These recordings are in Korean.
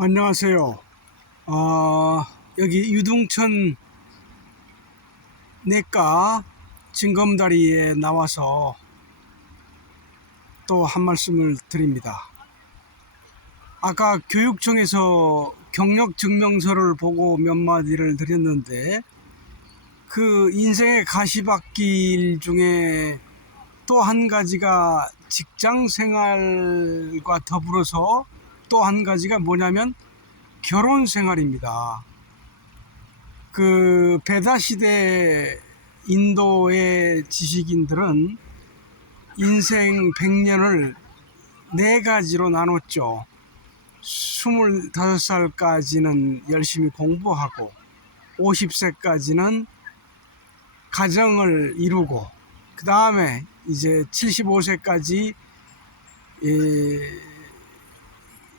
안녕하세요. 여기 유동천 내과 징검다리에 나와서 또 한 말씀을 드립니다. 아까 교육청에서 경력증명서를 보고 몇 마디를 드렸는데, 그 인생의 가시밭길 중에 또 한 가지가 직장 생활과 더불어서 또 한 가지가 뭐냐면 결혼 생활입니다. 그 베다 시대 인도의 지식인들은 인생 100년을 네 가지로 나눴죠. 25살까지는 열심히 공부하고, 50세까지는 가정을 이루고, 그 다음에 이제 75세까지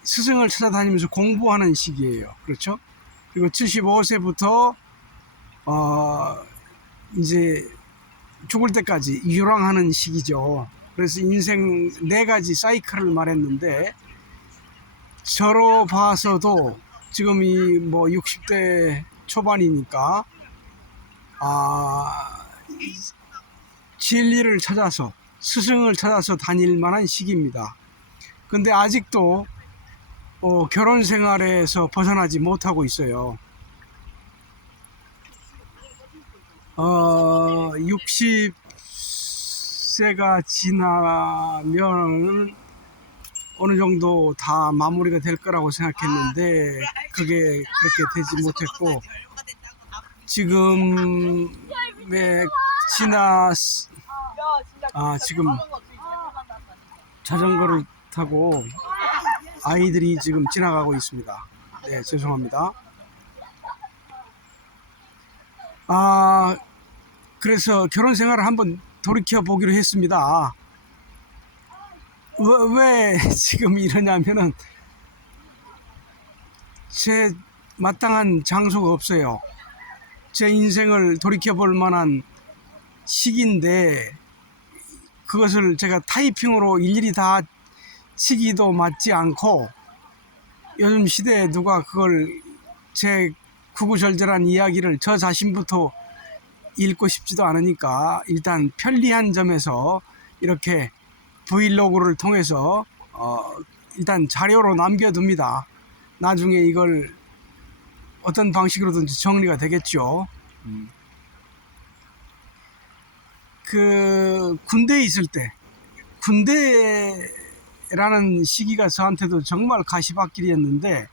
스승을 찾아다니면서 공부하는 시기예요. 그렇죠? 그리고 75세부터 이제 죽을 때까지 유랑하는 시기죠. 그래서 인생 네 가지 사이클을 말했는데, 저로 봐서도 지금이 뭐 60대 초반이니까 진리를 찾아서, 스승을 찾아서 다닐 만한 시기입니다. 근데 아직도 결혼 생활에서 벗어나지 못하고 있어요. 60세가 지나면 어느 정도 다 마무리가 될 거라고 생각했는데, 그게 그렇게 되지 못했고, 지금에 지금 자전거를 타고 아이들이 지금 지나가고 있습니다. 네, 죄송합니다. 그래서 결혼 생활을 한번 돌이켜 보기로 했습니다. 왜 지금 이러냐면은, 제 마땅한 장소가 없어요. 제 인생을 돌이켜 볼 만한 시기인데, 그것을 제가 타이핑으로 일일이 다 치기도 맞지 않고, 요즘 시대에 누가 그걸 제 구구절절한 이야기를 저 자신부터 읽고 싶지도 않으니까, 일단 편리한 점에서 이렇게 브이로그를 통해서 일단 자료로 남겨둡니다. 나중에 이걸 어떤 방식으로든지 정리가 되겠죠. 그 군대에 있을 때, 군대라는 시기가 저한테도 정말 가시밭길이었는데,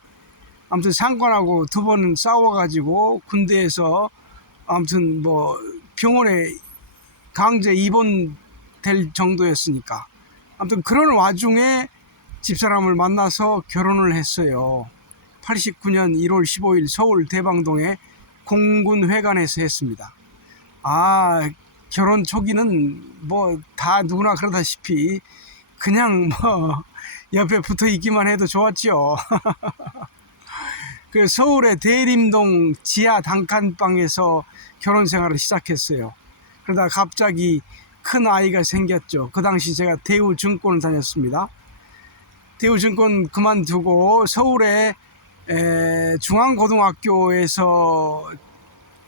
아무튼 상관하고 두 번 싸워가지고 군대에서 아무튼 뭐 병원에 강제 입원될 정도였으니까, 아무튼 그런 와중에 집사람을 만나서 결혼을 했어요. 89년 1월 15일 서울 대방동의 공군회관에서 했습니다. 결혼 초기는 뭐 다 누구나 그러다시피 그냥 뭐 옆에 붙어 있기만 해도 좋았죠. 그 서울의 대림동 지하 단칸방에서 결혼 생활을 시작했어요. 그러다 갑자기 큰 아이가 생겼죠. 그 당시 제가 대우증권을 다녔습니다. 대우증권 그만두고 서울의 중앙고등학교에서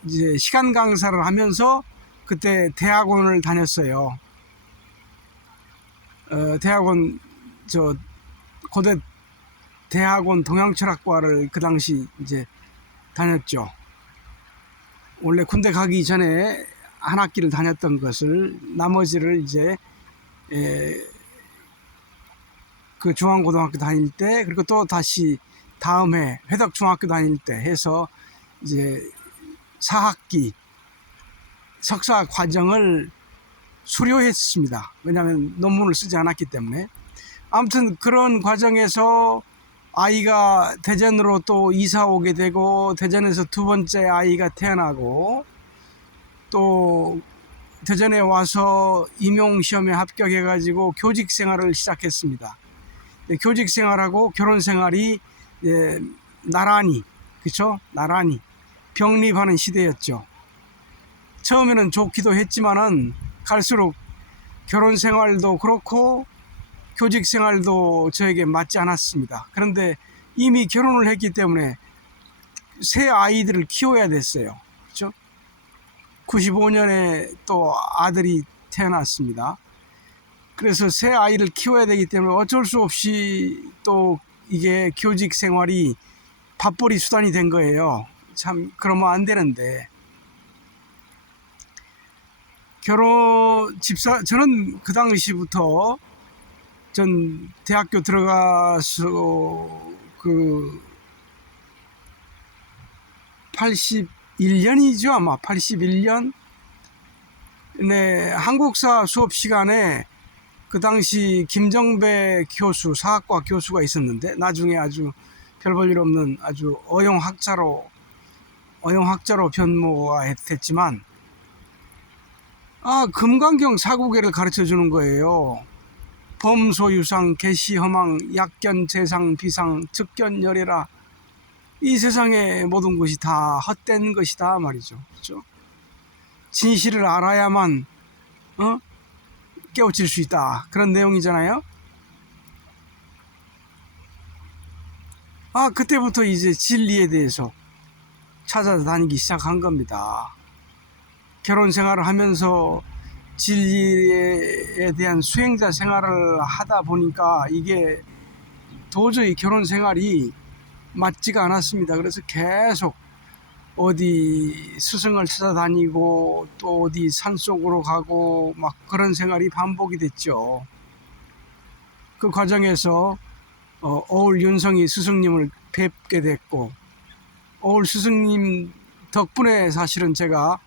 이제 시간 강사를 하면서 그때 대학원을 다녔어요. 대학원, 고대 대학원 동양철학과를 그 당시 이제 다녔죠. 원래 군대 가기 전에 한 학기를 다녔던 것을, 나머지를 이제 그 중앙고등학교 다닐 때, 그리고 또 다시 다음 해 회덕중학교 다닐 때 해서 이제 4학기 석사 과정을 수료했습니다. 왜냐하면 논문을 쓰지 않았기 때문에. 아무튼 그런 과정에서 아이가 대전으로 또 이사 오게 되고, 대전에서 두 번째 아이가 태어나고, 또 대전에 와서 임용시험에 합격해가지고 교직 생활을 시작했습니다. 교직 생활하고 결혼 생활이 나란히, 그쵸? 나란히 병립하는 시대였죠. 처음에는 좋기도 했지만은 갈수록 결혼 생활도 그렇고 교직 생활도 저에게 맞지 않았습니다. 그런데 이미 결혼을 했기 때문에 새 아이들을 키워야 됐어요. 그렇죠? 95년에 또 아들이 태어났습니다. 그래서 새 아이를 키워야 되기 때문에 어쩔 수 없이 또 이게 교직 생활이 밥벌이 수단이 된 거예요. 참 그러면 안 되는데, 저는 그 당시부터 전 대학교 들어가서 그 81년이죠 아마. 81년 네, 한국사 수업 시간에 그 당시 김정배 교수, 사학과 교수가 있었는데 나중에 아주 별 볼 일 없는 아주 어용학자로 변모가 됐지만, 금강경 사구계를 가르쳐 주는 거예요. 범소유상, 개시허망, 약견, 재상, 비상, 즉견열애라. 이 세상의 모든 것이 다 헛된 것이다 말이죠. 그렇죠? 진실을 알아야만 깨우칠 수 있다. 그런 내용이잖아요. 그때부터 이제 진리에 대해서 찾아다니기 시작한 겁니다. 결혼 생활을 하면서 진리에 대한 수행자 생활을 하다 보니까 이게 도저히 결혼 생활이 맞지가 않았습니다. 그래서 계속 어디 스승을 찾아다니고 또 어디 산속으로 가고 막 그런 생활이 반복이 됐죠. 그 과정에서 어울 윤성이 스승님을 뵙게 됐고, 어울 스승님 덕분에 사실은 제가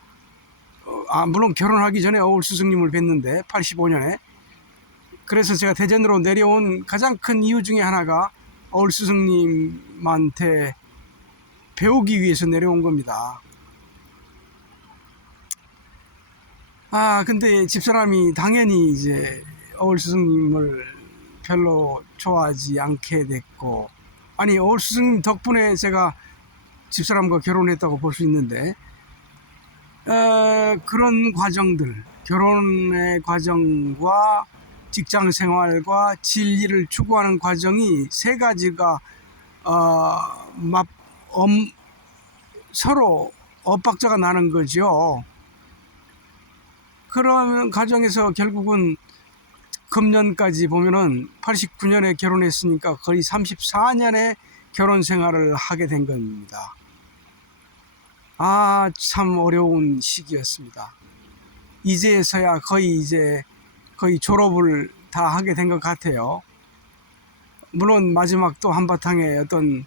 물론 결혼하기 전에 어울 스승님을 뵀는데 85년에, 그래서 제가 대전으로 내려온 가장 큰 이유 중에 하나가 어울 스승님한테 배우기 위해서 내려온 겁니다. 근데 집사람이 당연히 이제 어울 스승님을 별로 좋아하지 않게 됐고, 어울 스승님 덕분에 제가 집사람과 결혼했다고 볼 수 있는데, 그런 과정들, 결혼의 과정과 직장 생활과 진리를 추구하는 과정이 세 가지가 서로 엇박자가 나는 거죠. 그런 과정에서 결국은 금년까지 보면은 89년에 결혼했으니까 거의 34년의 결혼 생활을 하게 된 겁니다. 참 어려운 시기였습니다. 이제서야 거의 졸업을 다 하게 된 것 같아요. 물론 마지막 또 한바탕에 어떤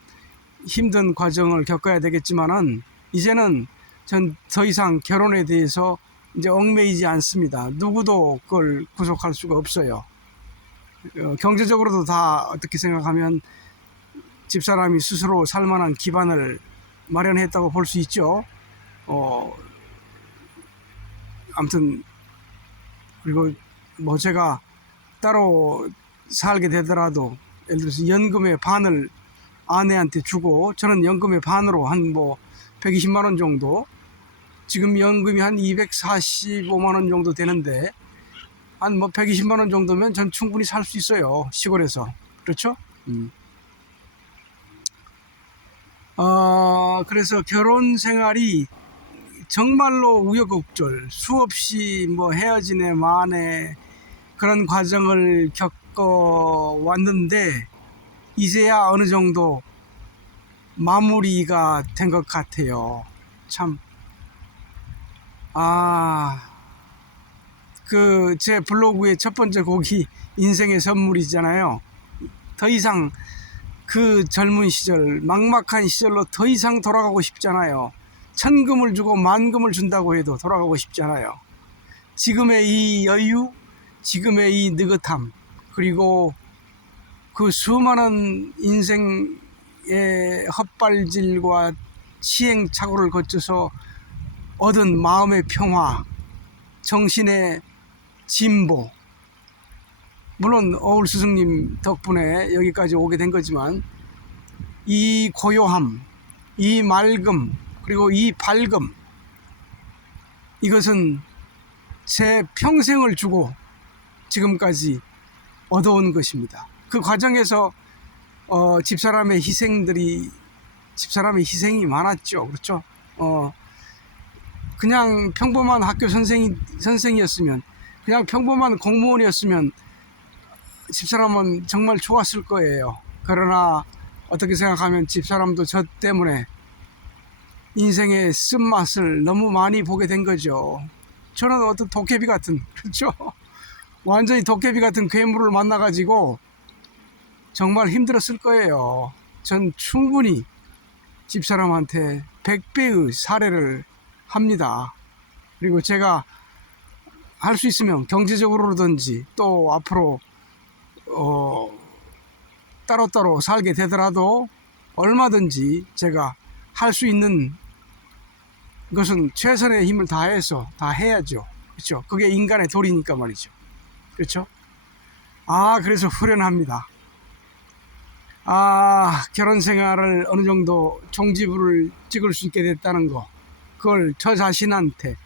힘든 과정을 겪어야 되겠지만은, 이제는 전 더 이상 결혼에 대해서 이제 얽매이지 않습니다. 누구도 그걸 구속할 수가 없어요. 경제적으로도 다 어떻게 생각하면 집사람이 스스로 살만한 기반을 마련했다고 볼 수 있죠. 아무튼 그리고 뭐 제가 따로 살게 되더라도 예를 들어서 연금의 반을 아내한테 주고, 저는 연금의 반으로 한 120만 원 정도, 지금 연금이 한 245만 원 정도 되는데 한 120만 원 정도면 전 충분히 살 수 있어요, 시골에서. 그렇죠? 그래서 결혼 생활이 정말로 우여곡절, 수없이 헤어지네 마네 그런 과정을 겪어왔는데, 이제야 어느 정도 마무리가 된 것 같아요. 참, 제 블로그의 첫 번째 곡이 인생의 선물이잖아요. 더 이상 그 젊은 시절, 막막한 시절로 더 이상 돌아가고 싶잖아요. 천금을 주고 만금을 준다고 해도 돌아가고 싶잖아요. 지금의 이 여유, 지금의 이 느긋함, 그리고 그 수많은 인생의 헛발질과 시행착오를 거쳐서 얻은 마음의 평화, 정신의 진보, 물론 어울 스승님 덕분에 여기까지 오게 된 거지만, 이 고요함, 이 맑음, 그리고 이 밝음, 이것은 제 평생을 주고 지금까지 얻어온 것입니다. 그 과정에서 집사람의 희생이 많았죠. 그렇죠? 그냥 평범한 학교 선생이었으면, 그냥 평범한 공무원이었으면 집사람은 정말 좋았을 거예요. 그러나 어떻게 생각하면 집사람도 저 때문에 인생의 쓴맛을 너무 많이 보게 된 거죠. 저는 어떤 도깨비 같은, 그렇죠? 완전히 도깨비 같은 괴물을 만나가지고 정말 힘들었을 거예요. 전 충분히 집사람한테 100배의 사례를 합니다. 그리고 제가 할 수 있으면 경제적으로든지 또 앞으로 따로따로 살게 되더라도 얼마든지 제가 할 수 있는 것은 최선의 힘을 다해서 다 해야죠. 그렇죠? 그게 인간의 도리니까 말이죠. 그렇죠? 그래서 후련합니다. 결혼 생활을 어느 정도 종지부를 찍을 수 있게 됐다는 거, 그걸 저 자신한테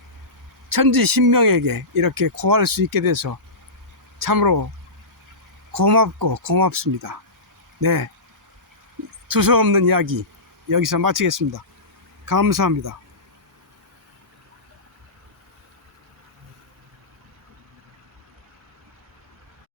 천지신명에게 이렇게 고할 수 있게 돼서 참으로 고맙고 고맙습니다. 네, 두서없는 이야기 여기서 마치겠습니다. 감사합니다.